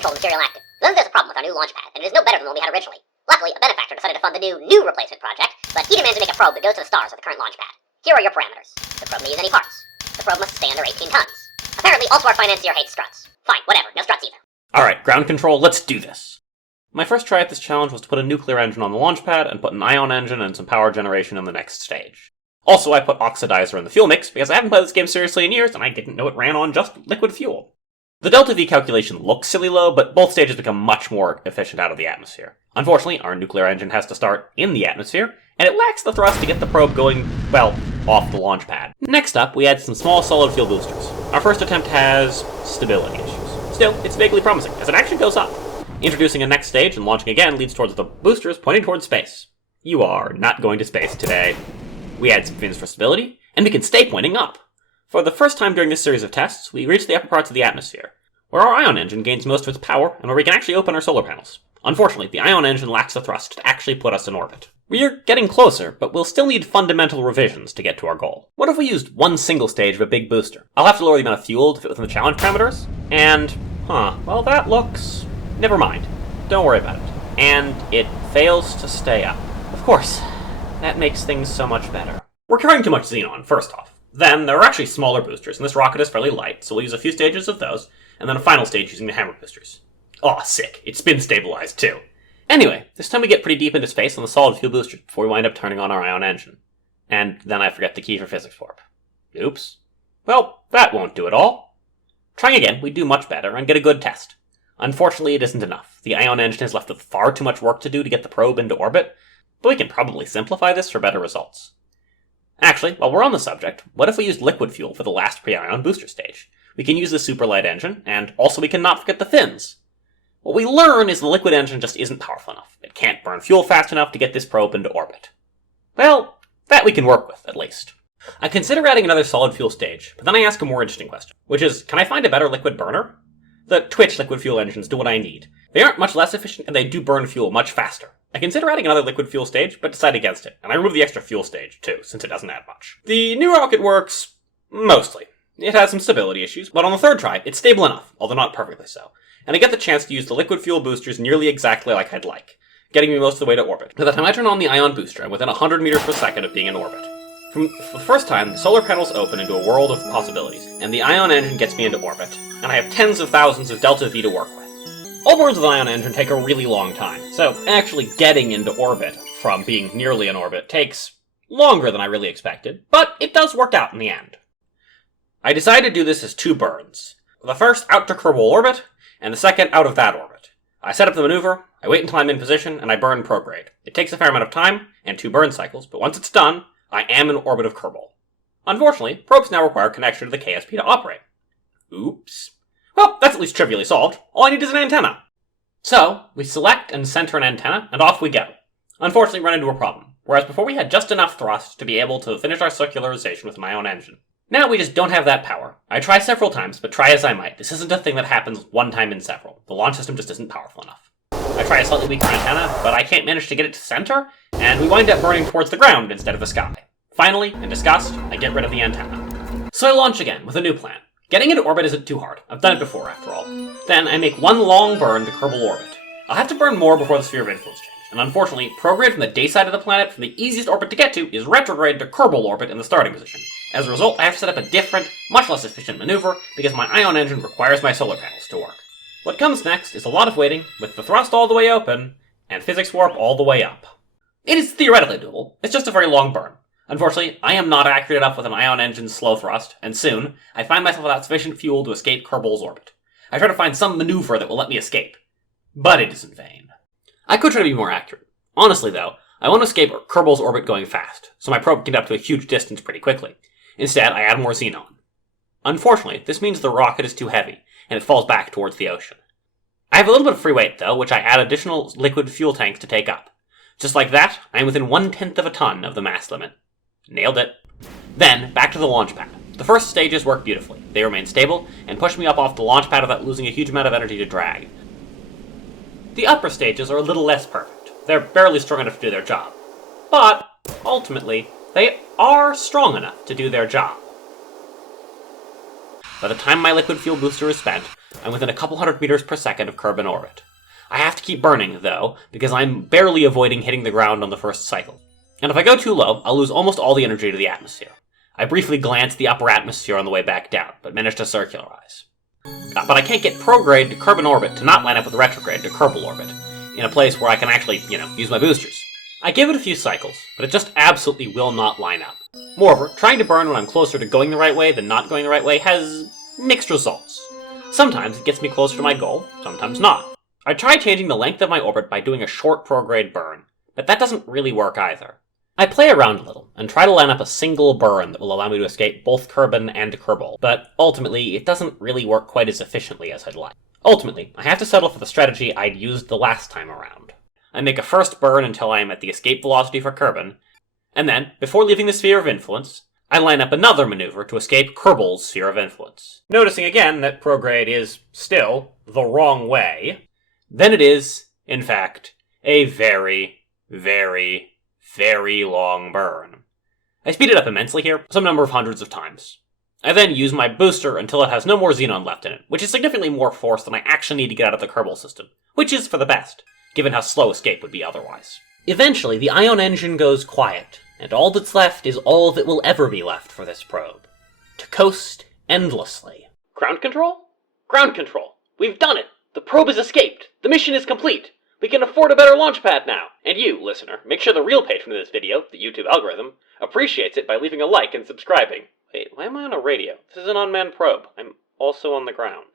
ground-controlled material active. Then there's a problem with our new launchpad, and it is no better than the one we had originally. Luckily, a benefactor decided to fund the new replacement project, but he demands to make a probe that goes to the stars with the current launchpad. Here are your parameters. The probe may use any parts. The probe must stay under 18 tons. Apparently, also our financier hates struts. Fine, whatever, no struts either. Alright, ground control, let's do this. My first try at this challenge was to put a nuclear engine on the launchpad and put an ion engine and some power generation in the next stage. Also, I put oxidizer in the fuel mix because I haven't played this game seriously in years and I didn't know it ran on just liquid fuel. The delta V calculation looks silly low, but both stages become much more efficient out of the atmosphere. Unfortunately, our nuclear engine has to start in the atmosphere, and it lacks the thrust to get the probe going, well, off the launch pad. Next up, we add some small solid fuel boosters. Our first attempt has stability issues. Still, it's vaguely promising, as it actually goes up. Introducing a next stage and launching again leads towards the boosters pointing towards space. You are not going to space today. We add some fins for stability, and we can stay pointing up. For the first time during this series of tests, we reach the upper parts of the atmosphere, where our ion engine gains most of its power, and where we can actually open our solar panels. Unfortunately, the ion engine lacks the thrust to actually put us in orbit. We are getting closer, but we'll still need fundamental revisions to get to our goal. What if we used one single stage of a big booster? I'll have to lower the amount of fuel to fit within the challenge parameters, and, well that looks... never mind. Don't worry about it. And it fails to stay up. Of course, that makes things so much better. We're carrying too much xenon, first off. Then, there are actually smaller boosters, and this rocket is fairly light, so we'll use a few stages of those, and then a final stage using the hammer boosters. Aw, sick. It's spin stabilized, too. Anyway, this time we get pretty deep into space on the solid fuel boosters before we wind up turning on our ion engine. And then I forget the key for physics warp. Oops. Well, that won't do it all. Trying again, we do much better and get a good test. Unfortunately, it isn't enough. The ion engine is left with far too much work to do to get the probe into orbit, but we can probably simplify this for better results. Actually, while we're on the subject, what if we used liquid fuel for the last pre-ion booster stage? We can use the superlight engine, and also we can not forget the fins. What we learn is the liquid engine just isn't powerful enough. It can't burn fuel fast enough to get this probe into orbit. Well, that we can work with, at least. I consider adding another solid fuel stage, but then I ask a more interesting question, which is, can I find a better liquid burner? The Twitch liquid fuel engines do what I need. They aren't much less efficient, and they do burn fuel much faster. I consider adding another liquid fuel stage, but decide against it, and I remove the extra fuel stage, too, since it doesn't add much. The new rocket works... mostly. It has some stability issues, but on the third try, it's stable enough, although not perfectly so. And I get the chance to use the liquid fuel boosters nearly exactly like I'd like, getting me most of the way to orbit. By the time I turn on the ion booster, I'm within 100 meters per second of being in orbit. For the first time, the solar panels open into a world of possibilities, and the ion engine gets me into orbit, and I have tens of thousands of delta V to work with. All burns with an ion engine take a really long time, so actually getting into orbit from being nearly in orbit takes longer than I really expected, but it does work out in the end. I decided to do this as two burns. The first out to Kerbal orbit, and the second out of that orbit. I set up the maneuver, I wait until I'm in position, and I burn prograde. It takes a fair amount of time, and 2 burn cycles, but once it's done, I am in orbit of Kerbal. Unfortunately, probes now require connection to the KSP to operate. Oops. Well, that's at least trivially solved. All I need is an antenna. So, we select and center an antenna, and off we go. Unfortunately, run into a problem, whereas before we had just enough thrust to be able to finish our circularization with my own engine. Now we just don't have that power. I try several times, but try as I might, this isn't a thing that happens one time in several. The launch system just isn't powerful enough. I try a slightly weaker antenna, but I can't manage to get it to center, and we wind up burning towards the ground instead of the sky. Finally, in disgust, I get rid of the antenna. So I launch again, with a new plan. Getting into orbit isn't too hard. I've done it before, after all. Then I make one long burn to Kerbal orbit. I'll have to burn more before the sphere of influence changes, and unfortunately, prograde from the day side of the planet from the easiest orbit to get to is retrograde to Kerbal orbit in the starting position. As a result, I have to set up a different, much less efficient maneuver because my ion engine requires my solar panels to work. What comes next is a lot of waiting, with the thrust all the way open, and physics warp all the way up. It is theoretically doable, it's just a very long burn. Unfortunately, I am not accurate enough with an ion engine's slow thrust, and soon, I find myself without sufficient fuel to escape Kerbal's orbit. I try to find some maneuver that will let me escape, but it is in vain. I could try to be more accurate. Honestly though, I want to escape Kerbal's orbit going fast, so my probe can get up to a huge distance pretty quickly. Instead, I add more xenon. Unfortunately, this means the rocket is too heavy, and it falls back towards the ocean. I have a little bit of free weight though, which I add additional liquid fuel tanks to take up. Just like that, I am within 1/10 of a ton of the mass limit. Nailed it. Then, back to the launch pad. The first stages work beautifully. They remain stable, and push me up off the launch pad without losing a huge amount of energy to drag. The upper stages are a little less perfect. They're barely strong enough to do their job. But, ultimately, they are strong enough to do their job. By the time my liquid fuel booster is spent, I'm within a couple hundred meters per second of Kerbin orbit. I have to keep burning, though, because I'm barely avoiding hitting the ground on the first cycle. And if I go too low, I'll lose almost all the energy to the atmosphere. I briefly glance the upper atmosphere on the way back down, but manage to circularize. But I can't get prograde to Kerbin orbit to not line up with retrograde to Kerbal orbit, in a place where I can actually, use my boosters. I give it a few cycles, but it just absolutely will not line up. Moreover, trying to burn when I'm closer to going the right way than not going the right way has mixed results. Sometimes it gets me closer to my goal, sometimes not. I tried changing the length of my orbit by doing a short prograde burn, but that doesn't really work either. I play around a little, and try to line up a single burn that will allow me to escape both Kerbin and Kerbal, but ultimately it doesn't really work quite as efficiently as I'd like. Ultimately, I have to settle for the strategy I'd used the last time around. I make a first burn until I am at the escape velocity for Kerbin, and then, before leaving the sphere of influence, I line up another maneuver to escape Kerbal's sphere of influence. Noticing again that prograde is still the wrong way, then it is, in fact, a very, very, very long burn. I speed it up immensely here, some number of hundreds of times. I then use my booster until it has no more xenon left in it, which is significantly more force than I actually need to get out of the Kerbal System, which is for the best, given how slow escape would be otherwise. Eventually, the ion engine goes quiet, and all that's left is all that will ever be left for this probe. To coast endlessly. Ground control? Ground control! We've done it! The probe has escaped! The mission is complete! We can afford a better launch pad now! And you, listener, make sure the real patron of this video, the YouTube algorithm, appreciates it by leaving a like and subscribing. Wait, why am I on a radio? This is an unmanned probe. I'm also on the ground.